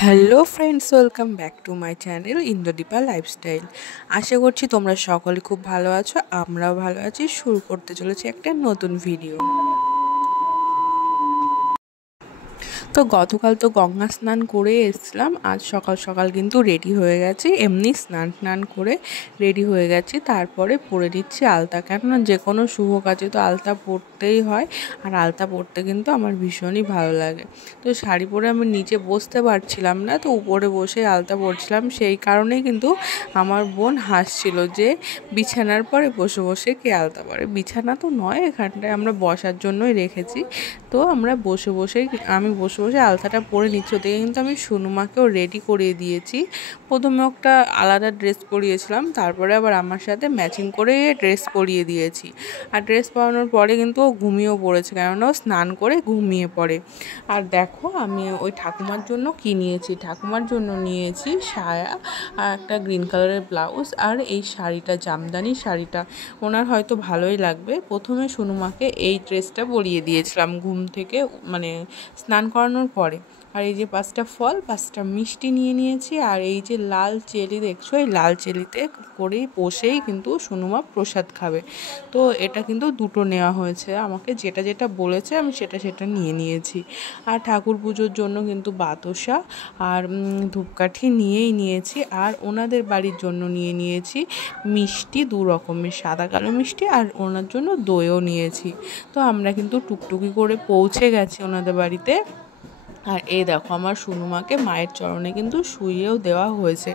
Hello friends, welcome back to my channel Indradipa lifestyle. আশা করছি তোমরা সকলে খুব ভালো আছো, আমরাও ভালো আছি। শুরু করতে চলেছি একটা নতুন ভিডিও। তো গতকাল তো গঙ্গা স্নান করে এসেছিলাম, আজ সকাল সকাল কিন্তু রেডি হয়ে গেছি। এমনি স্নান করে রেডি হয়ে গেছি, তারপরে পরে নিচ্ছি আলতা। কেননা যে কোনো শুভ কাজে তো আলতা পরতেই হয়, আর আলতা পরতে কিন্তু আমার ভীষণই ভালো লাগে। তো শাড়ি পরে আমি নিচে বসতে পারছিলাম না, তো উপরে বসে আলতা পরছিলাম। সেই কারণেই কিন্তু আমার বোন হাসছিল যে বিছানার পরে বসে বসে কে আলতা পরে। বিছানা তো নয়, এখানটায় আমরা বসার জন্যই রেখেছি। তো আমরা আমি বসে বসে আলতাটা পরে নিচ্ছি। ওদিকে কিন্তু আমি সুনুমাকেও রেডি করিয়ে দিয়েছি। প্রথমে একটা আলাদা ড্রেস পরিয়েছিলাম, তারপরে আবার আমার সাথে ম্যাচিং করে ড্রেস পরিয়ে দিয়েছি। আর ড্রেস পরানোর পরে কিন্তু ও ঘুমিয়েও পড়েছে, কেননা ও স্নান করে ঘুমিয়ে পড়ে। আর দেখো আমি ওই ঠাকুমার জন্য কী নিয়েছি। ঠাকুমার জন্য নিয়েছি সায়া আর একটা গ্রিন কালারের ব্লাউজ, আর এই শাড়িটা, জামদানি শাড়িটা ওনার হয়তো ভালোই লাগবে। প্রথমে সুনুমাকে এই ড্রেসটা পরিয়ে দিয়েছিলাম ঘুম থেকে, মানে স্নান করানোর পরে। আর এই যে 5টা ফল, 5টা মিষ্টি নিয়ে নিয়েছি। আর এই যে লাল চেলি দেখছো, এই লাল চেলিতে করেই বসেই কিন্তু সুনুমা প্রসাদ খাবে। তো এটা কিন্তু দুটো নেওয়া হয়েছে, আমাকে যেটা যেটা বলেছে আমি সেটা নিয়ে নিয়েছি। আর ঠাকুর পুজোর জন্য কিন্তু বাতাসা আর ধূপকাঠি নিয়েই নিয়েছি। আর ওনাদের বাড়ির জন্য নিয়ে নিয়েছি মিষ্টি, 2 রকমের, সাদা কালো মিষ্টি, আর ওনার জন্য দইও নিয়েছি। তো আমরা কিন্তু টুকটুকি করে পৌঁছে গেছি ওনাদের বাড়িতে। আর এই দেখো আমার সুনুমাকে মায়ের চরণে কিন্তু শুইয়েও দেওয়া হয়েছে।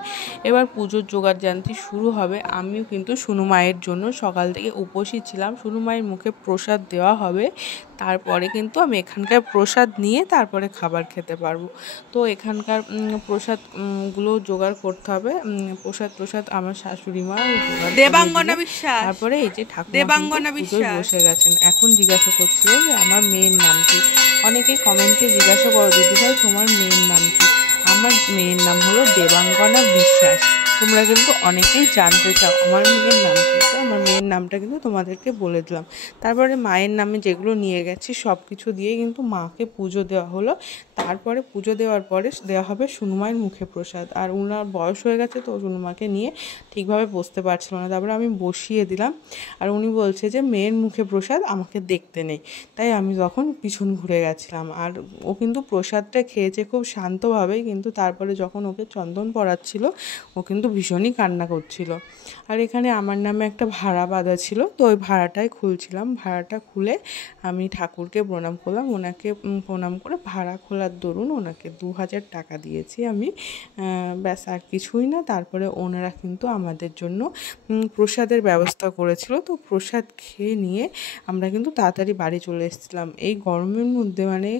এবার পুজোর জোগাড় জানতি শুরু হবে। আমিও কিন্তু সুনু মায়ের জন্য সকাল থেকে উপোসই ছিলাম। সুনু মায়ের মুখে প্রসাদ দেওয়া হবে, তারপরে কিন্তু আমি এখানকার প্রসাদ নিয়ে তারপরে খাবার খেতে পারবো। তো এখানকার প্রসাদগুলো জোগাড় করতে হবে। প্রসাদ আমার শাশুড়ি মা দেবাঙ্গনা বিশ্বাস। তারপরে এই যে ঠাকুর দেবাঙ্গনা বিশ্বাস বসে গেছেন। এখন জিজ্ঞাসা করছিল যে আমার মেয়ের নাম কি। অনেকে কমেন্টে জিজ্ঞাসা করো, দিদিভাই তোমার মেয়ের নাম কি? আমার মেয়ের নাম হলো দেবাঙ্গনা বিশ্বাস। তোমরা কিন্তু অনেকেই জানতে চাও আমার মেয়ের নাম কি। তো আমার মেয়ের নামটা কিন্তু তোমাদেরকে বলে দিলাম। তারপরে মায়ের নামে যেগুলো নিয়ে গেছি সব কিছু দিয়ে কিন্তু মাকে পুজো দেওয়া হলো। তারপরে পুজো দেওয়ার পরে দেওয়া হবে সুনুমায়ের মুখে প্রসাদ। আর ওনার বয়স হয়ে গেছে, তো সুনুমাকে নিয়ে ঠিকভাবে বসতে পারছিল না। তারপরে আমি বসিয়ে দিলাম। আর উনি বলছে যে মেয়ের মুখে প্রসাদ আমাকে দেখতে নেই, তাই আমি তখন পিছন ঘুরে গেছিলাম। আর ও কিন্তু প্রসাদটা খেয়েছে খুব শান্তভাবেই, কিন্তু তারপরে যখন ওকে চন্দন পড়াচ্ছিল ও কিন্তু ভীষণই কান্না করছিল। আর এখানে আমার নামে একটা ভাড়া বাঁধা ছিল, তো ওই ভাড়াটাই খুলছিলাম। ভাড়াটা খুলে আমি ঠাকুরকে প্রণাম করলাম। ওনাকে প্রণাম করে ভাড়া খোলার দরুন ওনাকে 2000 টাকা দিয়েছি আমি। ব্যাস, আর কিছুই না। তারপরে ওনারা কিন্তু আমাদের জন্য প্রসাদের ব্যবস্থা করেছিল। তো প্রসাদ খেয়ে নিয়ে আমরা কিন্তু তাড়াতাড়ি বাড়ি চলে এসেছিলাম। এই গরমের মধ্যে মানে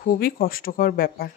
খুবই কষ্টকর ব্যাপার।